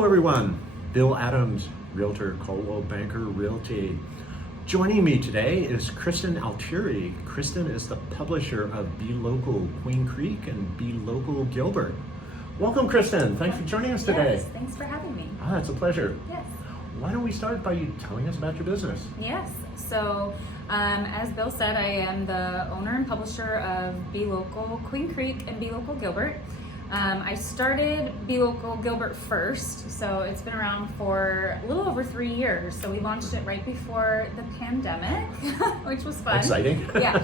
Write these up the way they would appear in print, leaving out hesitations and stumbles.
Hello everyone, Bill Adams, Realtor, Coldwell Banker Realty. Joining me today is Kristin Altieri. Kristin is the publisher of BeLocal Queen Creek and BeLocal Gilbert. Welcome Kristin, thanks for joining us today. Yes, thanks for having me. It's a pleasure. Yes. Why don't we start by you telling us about your business? Yes, so as Bill said, I am the owner and publisher of BeLocal Queen Creek and BeLocal Gilbert. I started BeLocal Gilbert first, so it's been around for a little over 3 years. So we launched it right before the pandemic, which was fun. Exciting. Yeah.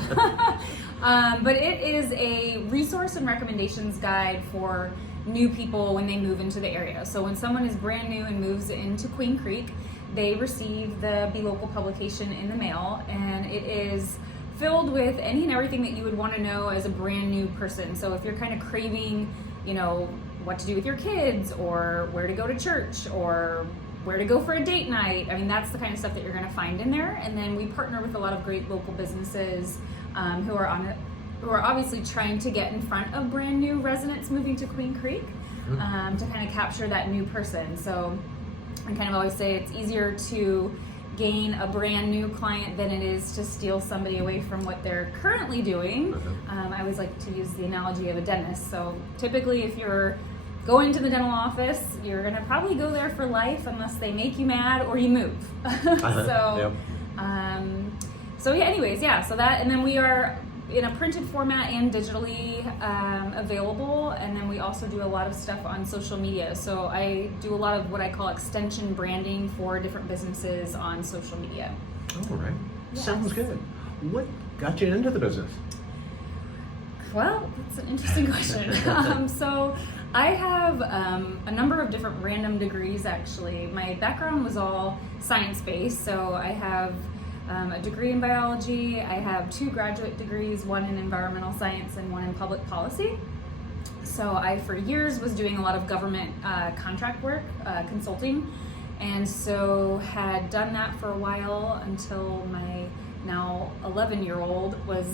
But it is a resource and recommendations guide for new people when they move into the area. So when someone is brand new and moves into Queen Creek, they receive the BeLocal publication in the mail, and it is filled with any and everything that you would want to know as a brand new person. So if you're kind of craving, what to do with your kids, or where to go to church, or where to go for a date night, that's the kind of stuff that you're going to find in there. And then we partner with a lot of great local businesses who are obviously trying to get in front of brand new residents moving to Queen Creek to kind of capture that new person. So I kind of always say it's easier to gain a brand new client than it is to steal somebody away from what they're currently doing. I always like to use the analogy of a dentist. So typically if you're going to the dental office, you're gonna probably go there for life unless they make you mad or you move. So that, and then we are in a printed format and digitally available, and then we also do a lot of stuff on social media. So I do a lot of what I call extension branding for different businesses on social media. All right, Yes. Sounds good. What got you into the business? Well, that's an interesting question. So I have a number of different random degrees actually. My background was all science-based, so I have a degree in biology. I have 2 graduate degrees, one in environmental science and one in public policy. So I, for years, was doing a lot of government contract work, consulting, and so had done that for a while until my now 11-year-old was,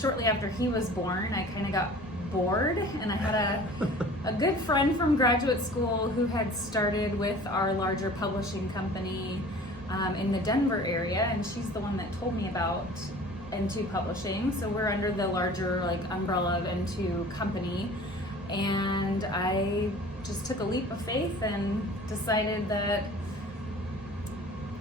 shortly after he was born, I kind of got bored, and I had a good friend from graduate school who had started with our larger publishing company in the Denver area, and she's the one that told me about N2 Publishing. So we're under the larger umbrella of N2 company, and I just took a leap of faith and decided that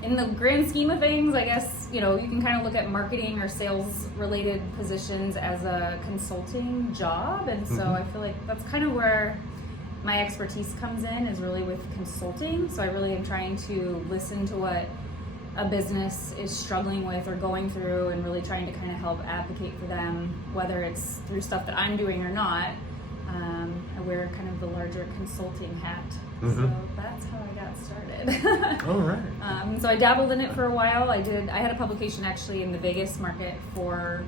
in the grand scheme of things, I guess, you can kind of look at marketing or sales related positions as a consulting job. And so I feel like that's kind of where my expertise comes in, is really with consulting. So I really am trying to listen to what a business is struggling with or going through, and really trying to kind of help advocate for them, whether it's through stuff that I'm doing or not. I wear kind of the larger consulting hat. So that's how I got started. All right. So I dabbled in it for a while. I had a publication actually in the Vegas market for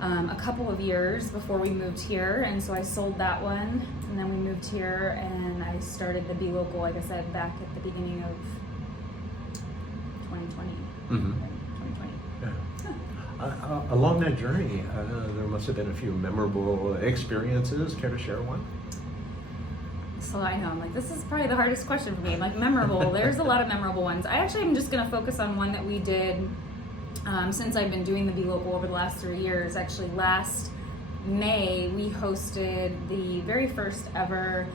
a couple of years before we moved here, and so I sold that one, and then we moved here, and I started the BeLocal, like I said, back at the beginning of 2020. 2020. Yeah. Along that journey, there must have been a few memorable experiences. Care to share one? So I know, this is probably the hardest question for me. Memorable, there's a lot of memorable ones. I actually am just gonna focus on one that we did since I've been doing the BeLocal over the last 3 years. Actually, last May, we hosted the very first ever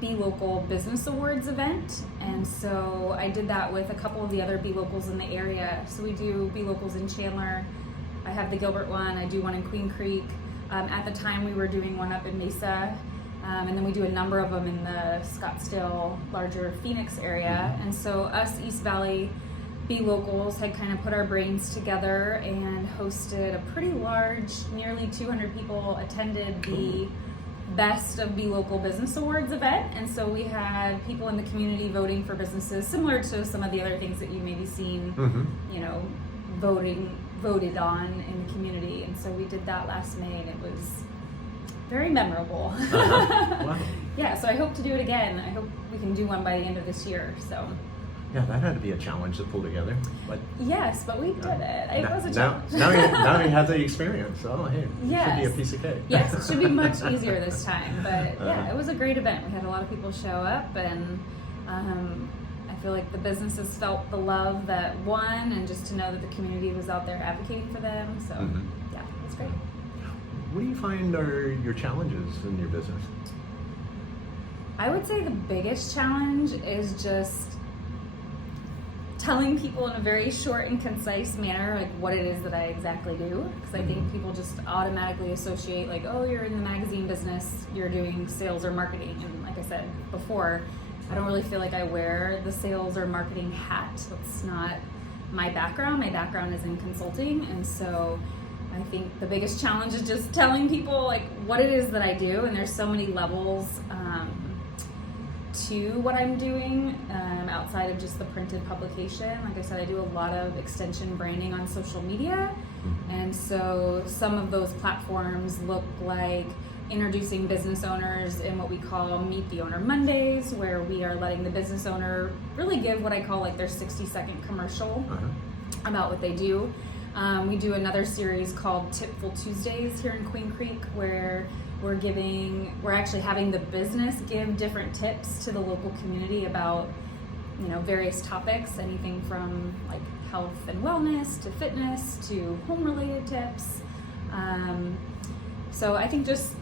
BeLocal Business Awards event, and so I did that with a couple of the other BeLocals in the area. So we do BeLocals in Chandler, I have the Gilbert one, I do one in Queen Creek. At the time we were doing one up in Mesa, and then we do a number of them in the Scottsdale, larger Phoenix area. And so us East Valley BeLocals had kind of put our brains together and hosted a pretty large, nearly 200 people attended the Best of BeLocal Business Awards event. And so we had people in the community voting for businesses, similar to some of the other things that you maybe seen, voted on in the community. And so we did that last May, and it was very memorable. Wow. Yeah, so I hope to do it again. I hope we can do one by the end of this year. So Yeah, that had to be a challenge to pull together. But Yes, but we did it. It was a now, challenge. now you have the experience. Oh, hey, it should be Yes. a piece of cake. Yes, it should be much easier this time. But yeah, it was a great event. We had a lot of people show up, and I feel like the businesses felt the love that won, and just to know that the community was out there advocating for them. So yeah, it was great. What do you find are your challenges in your business? I would say the biggest challenge is just telling people in a very short and concise manner like what it is that I exactly do, because I think people just automatically associate like, oh, you're in the magazine business, you're doing sales or marketing, and like I said before, I don't really feel like I wear the sales or marketing hat. That's not my background. My background is in consulting, and so I think the biggest challenge is just telling people like what it is that I do, and there's so many levels to what I'm doing outside of just the printed publication. Like I said, I do a lot of extension branding on social media, and so some of those platforms look like introducing business owners in what we call Meet the Owner Mondays, where we are letting the business owner really give what I call like their 60-second commercial about what they do. We do another series called Tipful Tuesdays here in Queen Creek, where we're actually having the business give different tips to the local community about, you know, various topics, anything from like health and wellness to fitness to home related tips. So I think just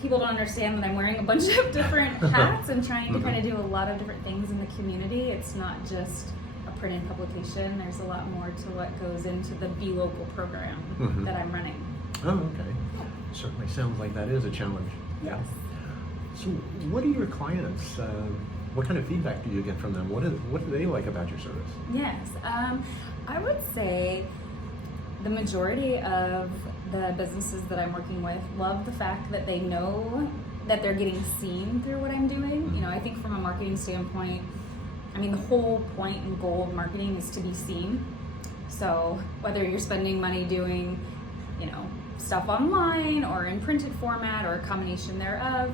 people don't understand that I'm wearing a bunch of different hats and trying to kind of do a lot of different things in the community. It's not just a printed publication. There's a lot more to what goes into the BeLocal program that I'm running. Oh, okay. Certainly sounds like that is a challenge. Yes. So what are your clients, what kind of feedback do you get from them? What do they like about your service? Yes. I would say the majority of the businesses that I'm working with love the fact that they know that they're getting seen through what I'm doing. You know, I think from a marketing standpoint, I mean, the whole point and goal of marketing is to be seen. So whether you're spending money doing, you know, stuff online or in printed format or a combination thereof,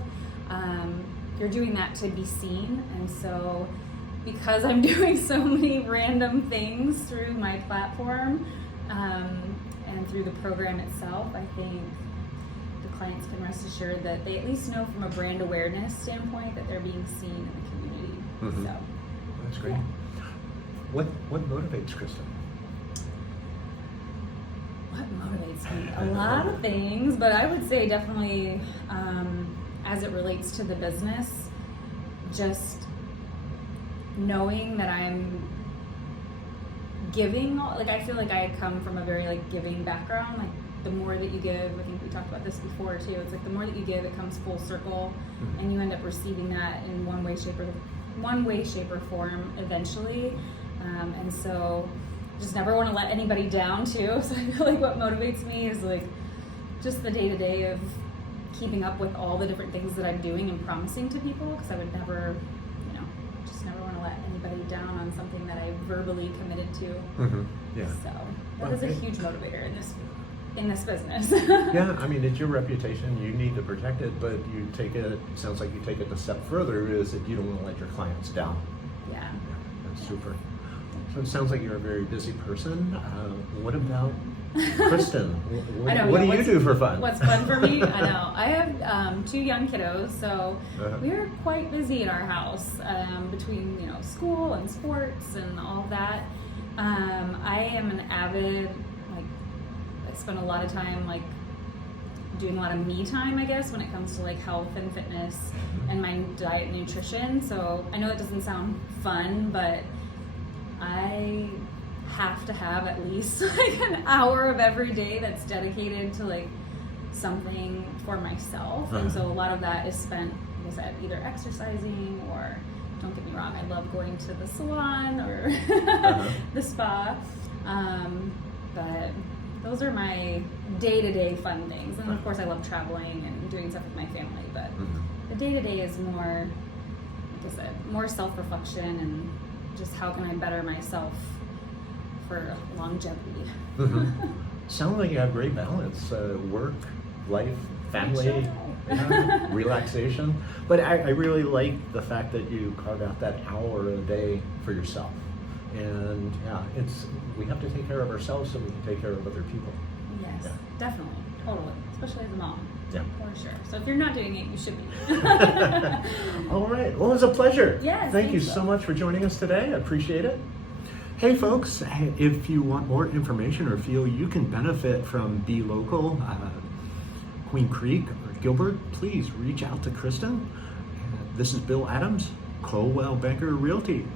you're doing that to be seen. And so because I'm doing so many random things through my platform and through the program itself, I think the clients can rest assured that they at least know from a brand awareness standpoint that they're being seen in the community. So that's great. Yeah. What motivates Kristin? What motivates me? A lot of things, but I would say definitely as it relates to the business, just knowing that I'm giving. Like, I feel like I come from a very like giving background. Like, the more that you give, I think we talked about this before too, it's like the more that you give, it comes full circle, and you end up receiving that in one way, shape, or form eventually. And so just never want to let anybody down too. So I feel like what motivates me is like just the day-to-day of keeping up with all the different things that I'm doing and promising to people, because I would never, you know, just never want to let anybody down on something that I verbally committed to. Yeah. So that is a huge motivator in this business. Yeah, I mean, it's your reputation. You need to protect it, but you take it, sounds like you take it a step further, is that you don't want to let your clients down. Yeah. That's super. So it sounds like you're a very busy person. What about Kristin? What do you do for fun? What's fun for me? I know. I have 2 young kiddos, so we're quite busy in our house between, you know, school and sports and all of that. I am an avid, I spend a lot of time like doing a lot of me time, I guess, when it comes to like health and fitness and my diet and nutrition. So I know that doesn't sound fun, but I have to have at least like an hour of every day that's dedicated to like something for myself. And so a lot of that is spent, like I said, either exercising or, don't get me wrong, I love going to the salon or the spa. But those are my day-to-day fun things. And of course I love traveling and doing stuff with my family, but the day-to-day is more, like I said, more self-reflection and just how can I better myself for longevity. Sounds like you have great balance, work, life, family. Yeah, relaxation. But I really like the fact that you carve out that hour a day for yourself. And yeah, we have to take care of ourselves so we can take care of other people. Yes, Yeah. definitely, totally, especially as a mom. Yeah. For sure. So if you're not doing it, you should be. All right. Well, it was a pleasure. Yes, Thank you thanks, so Will. much for joining us today. I appreciate it. Hey, folks, if you want more information or feel you can benefit from BeLocal, Queen Creek, or Gilbert, please reach out to Kristin. This is Bill Adams, Coldwell Banker Realty.